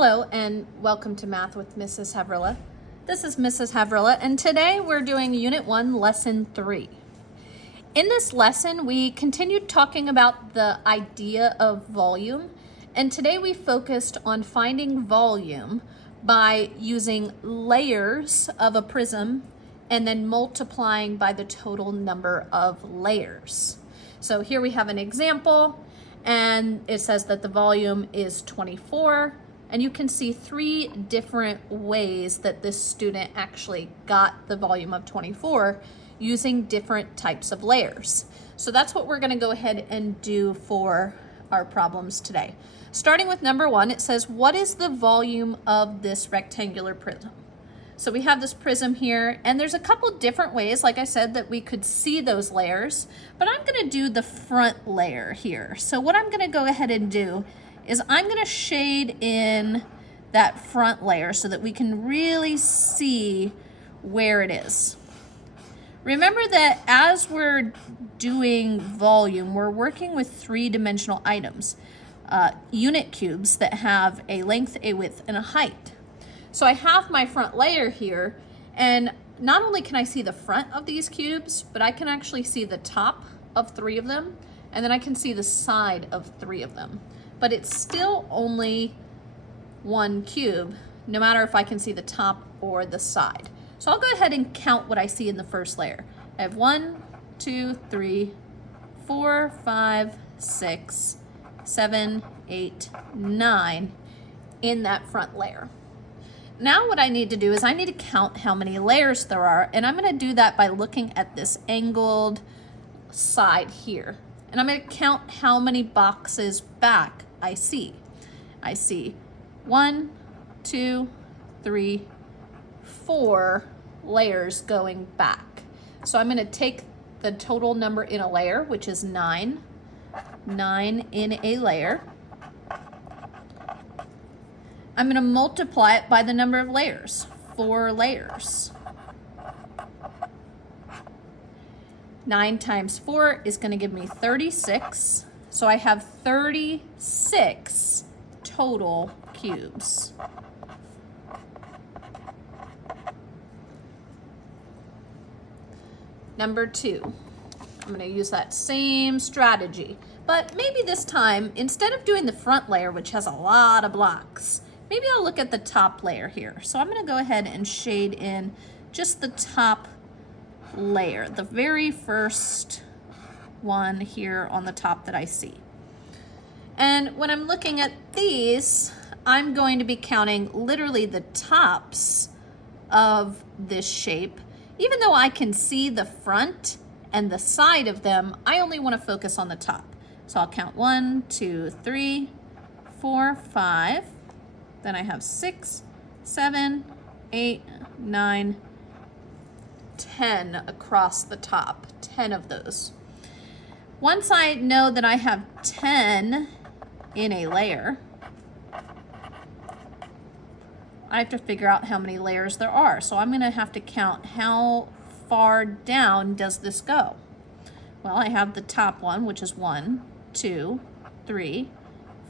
Hello and welcome to Math with Mrs. Havrilla. This is Mrs. Havrilla and today we're doing Unit 1, Lesson 3. In this lesson, we continued talking about the idea of volume, and today we focused on finding volume by using layers of a prism and then multiplying by the total number of layers. So here we have an example, and it says that the volume is 24, and you can see three different ways that this student actually got the volume of 24 using different types of layers. So that's what we're going to go ahead and do for our problems today. Starting with number 1, it says, what is the volume of this rectangular prism? So we have this prism here, and there's a couple different ways, like I said, that we could see those layers, but I'm going to do the front layer here. So what I'm going to go ahead and do is I'm going to shade in that front layer so that we can really see where it is. Remember that as we're doing volume, we're working with three-dimensional items, unit cubes that have a length, a width, and a height. So I have my front layer here, and not only can I see the front of these cubes, but I can actually see the top of 3 of them, and then I can see the side of 3 of them. But it's still only one cube, no matter if I can see the top or the side. So I'll go ahead and count what I see in the first layer. I have 1, 2, 3, 4, 5, 6, 7, 8, 9 in that front layer. Now what I need to do is I need to count how many layers there are, and I'm going to do that by looking at this angled side here. And I'm going to count how many boxes back I see. I see 1, 2, 3, 4 layers going back. So I'm going to take the total number in a layer, which is 9 in a layer. I'm going to multiply it by the number of layers, 4 layers. 9 times 4 is going to give me 36. So I have 36 total cubes. Number 2, I'm going to use that same strategy, but maybe this time, instead of doing the front layer, which has a lot of blocks, maybe I'll look at the top layer here. So I'm going to go ahead and shade in just the top layer, the very first one here on the top that I see. And when I'm looking at these, I'm going to be counting literally the tops of this shape. Even though I can see the front and the side of them, I only want to focus on the top. So I'll count 1, 2, 3, 4, 5. Then I have 6, 7, 8, 9, 10 across the top, 10 of those. Once I know that I have 10 in a layer, I have to figure out how many layers there are. So I'm going to have to count how far down does this go. Well, I have the top one, which is 1, 2, 3,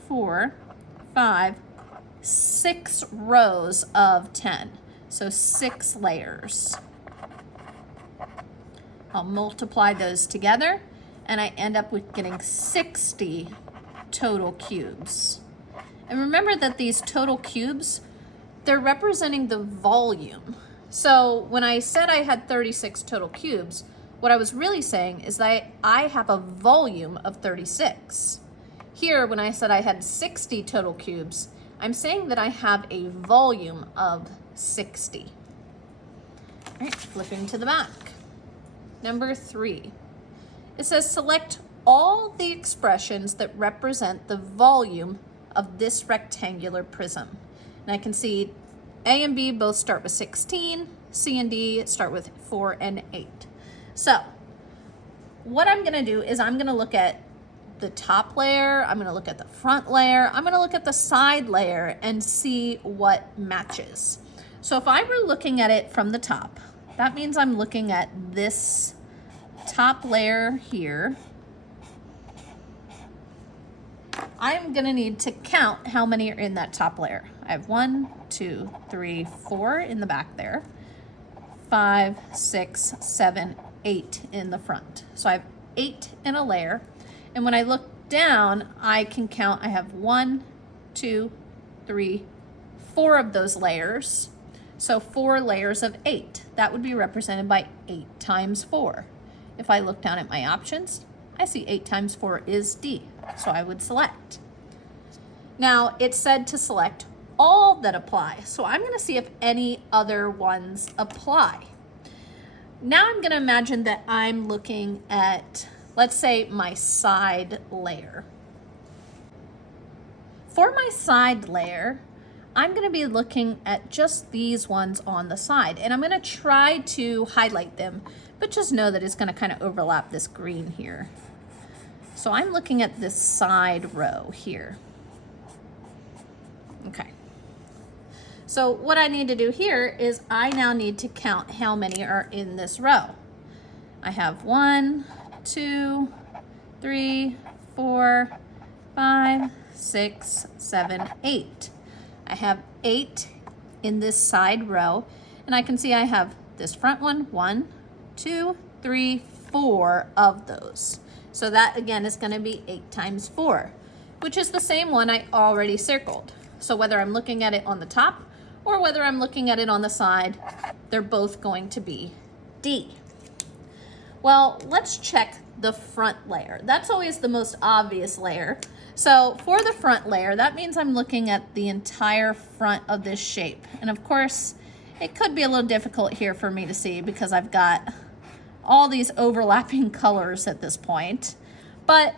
4, 5, 6 rows of 10. So 6 layers. I'll multiply those together, and I end up with getting 60 total cubes. And remember that these total cubes, they're representing the volume. So when I said I had 36 total cubes, what I was really saying is that I have a volume of 36. Here, when I said I had 60 total cubes, I'm saying that I have a volume of 60. All right, flipping to the back. Number 3. It says select all the expressions that represent the volume of this rectangular prism. And I can see A and B both start with 16, C and D start with 4 and 8. So what I'm going to do is I'm going to look at the top layer, I'm going to look at the front layer, I'm going to look at the side layer and see what matches. So if I were looking at it from the top, that means I'm looking at this top layer here. I'm gonna need to count how many are in that top layer. I have 1, 2, 3, 4 in the back there. 5, 6, 7, 8 in the front. So I have 8 in a layer. And when I look down, I can count, I have 1, 2, 3, 4 of those layers. So 4 layers of 8. That would be represented by 8 times 4. If I look down at my options, I see 8 times 4 is D. So I would select. Now it said to select all that apply. So I'm going to see if any other ones apply. Now I'm going to imagine that I'm looking at, let's say, my side layer. For my side layer, I'm going to be looking at just these ones on the side, and I'm going to try to highlight them, but just know that it's going to kind of overlap this green here. So I'm looking at this side row here. Okay. So what I need to do here is I now need to count how many are in this row. I have 1, 2, 3, 4, 5, 6, 7, 8. I have 8 in this side row, and I can see I have this front one, 1, 2, 3, 4 of those. So that again is going to be 8 times 4, which is the same one I already circled. So whether I'm looking at it on the top or whether I'm looking at it on the side, they're both going to be D. Well, let's check the front layer. That's always the most obvious layer. So for the front layer, that means I'm looking at the entire front of this shape. And of course, it could be a little difficult here for me to see because I've got all these overlapping colors at this point, but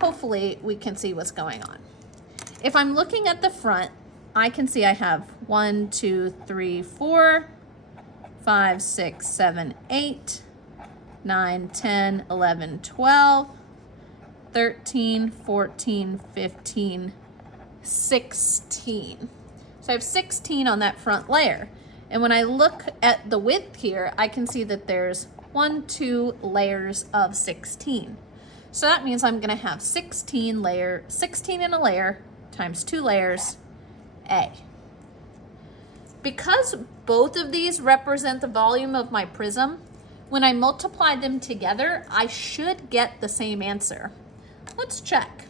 hopefully we can see what's going on. If I'm looking at the front, I can see I have 1, 2, 3, 4, 5, 6, 7, 8, 9, 10, 11, 12, 13, 14, 15, 16. So I have 16 on that front layer. And when I look at the width here, I can see that there's 1, 2 layers of 16. So that means I'm gonna have 16 in a layer times 2 layers, A. Because both of these represent the volume of my prism, when I multiply them together, I should get the same answer. Let's check.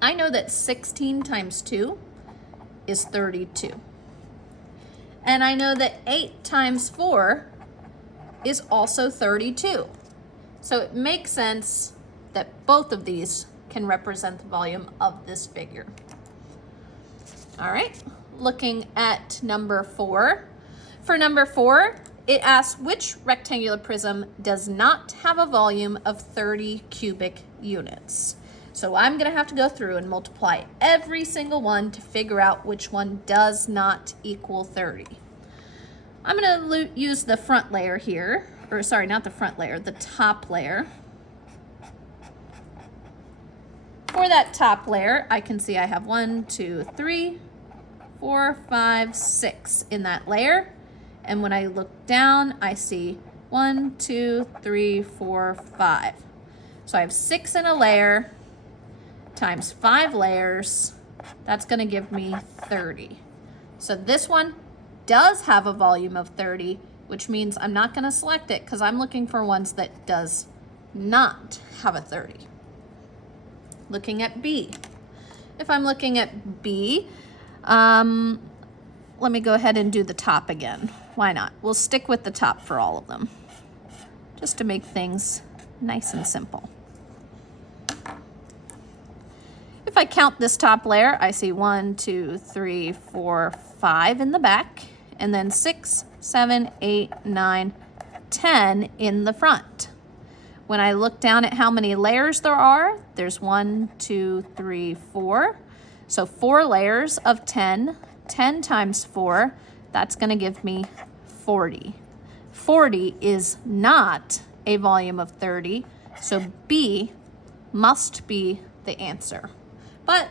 I know that 16 times 2 is 32. And I know that 8 times 4 is also 32. So it makes sense that both of these can represent the volume of this figure. All right, looking at number 4. For number 4, it asks which rectangular prism does not have a volume of 30 cubic units. So I'm gonna have to go through and multiply every single one to figure out which one does not equal 30. I'm gonna use the front layer here, or sorry, not the front layer, the top layer. For that top layer, I can see I have 1, 2, 3, 4, 5, 6 in that layer. And when I look down, I see 1, 2, 3, 4, 5. So I have 6 in a layer times 5 layers. That's going to give me 30. So this one does have a volume of 30, which means I'm not going to select it because I'm looking for ones that does not have a 30. Looking at B. If I'm looking at B, let me go ahead and do the top again. Why not? We'll stick with the top for all of them, just to make things nice and simple. If I count this top layer, I see 1, 2, 3, 4, 5 in the back, and then 6, 7, 8, 9, 10 in the front. When I look down at how many layers there are, there's 1, 2, 3, 4. So 4 layers of 10. 10 times 4, that's going to give me 40. 40 is not a volume of 30, so B must be the answer. But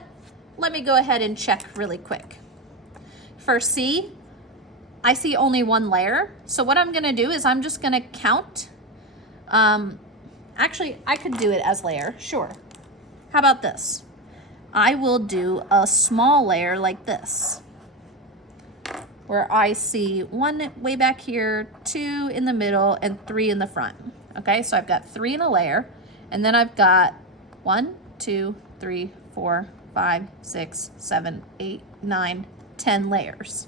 let me go ahead and check really quick. For C, I see only 1 layer. So what I'm going to do is I'm just going to count. Actually, I could do it as layer, sure. How about this? I will do a small layer like this, where I see 1 way back here, 2 in the middle, and 3 in the front. Okay, so I've got 3 in a layer, and then I've got 1, 2, 3, 4, 5, 6, 7, 8, 9, 10 layers.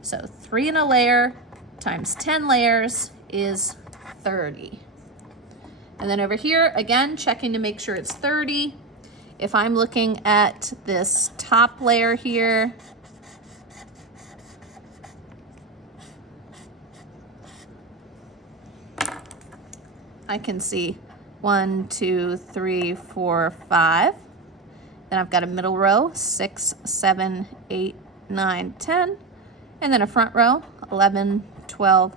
So 3 in a layer times 10 layers is 30. And then over here, again, checking to make sure it's 30. If I'm looking at this top layer here, I can see 1, 2, 3, 4, 5. Then I've got a middle row, 6, 7, 8, 9, 10. And then a front row, 11, 12,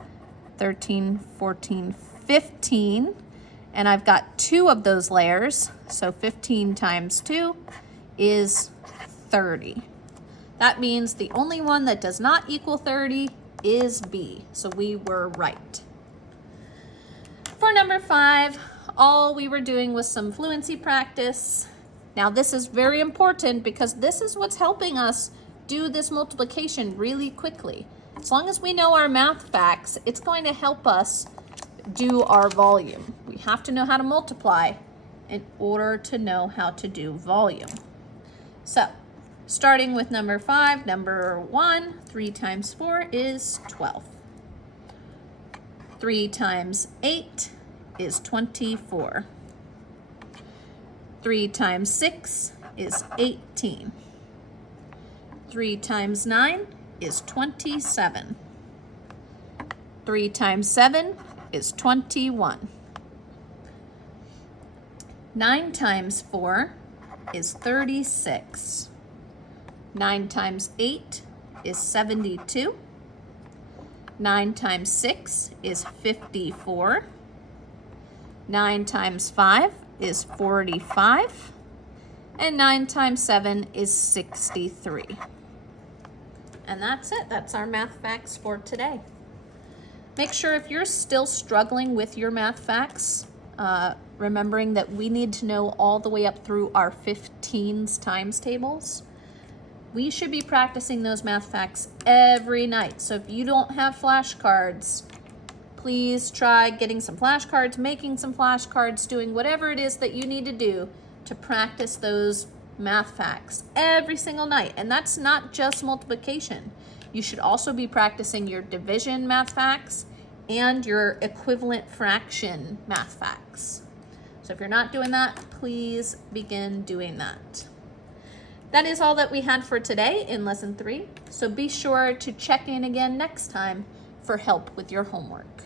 13, 14, 15. And I've got 2 of those layers, so 15 times 2 is 30. That means the only one that does not equal 30 is B, so we were right. For number 5, all we were doing was some fluency practice. Now this is very important because this is what's helping us do this multiplication really quickly. As long as we know our math facts, it's going to help us do our volume. We have to know how to multiply in order to know how to do volume. So, starting with number 5, number 1, 3 times 4 is 12. 3 times 8 is 24. 3 times 6 is 18. 3 times 9 is 27. 3 times 7 is 21. 9 times 4 is 36. 9 times 8 is 72. 9 times 6 is 54. 9 times 5 is 45. And 9 times 7 is 63. And that's it. That's our math facts for today. Make sure if you're still struggling with your math facts, remembering that we need to know all the way up through our 15s times tables, we should be practicing those math facts every night. So if you don't have flashcards, please try getting some flashcards, making some flashcards, doing whatever it is that you need to do to practice those math facts every single night. And that's not just multiplication. You should also be practicing your division math facts and your equivalent fraction math facts. So if you're not doing that, please begin doing that. That is all that we had for today in lesson 3. So be sure to check in again next time for help with your homework.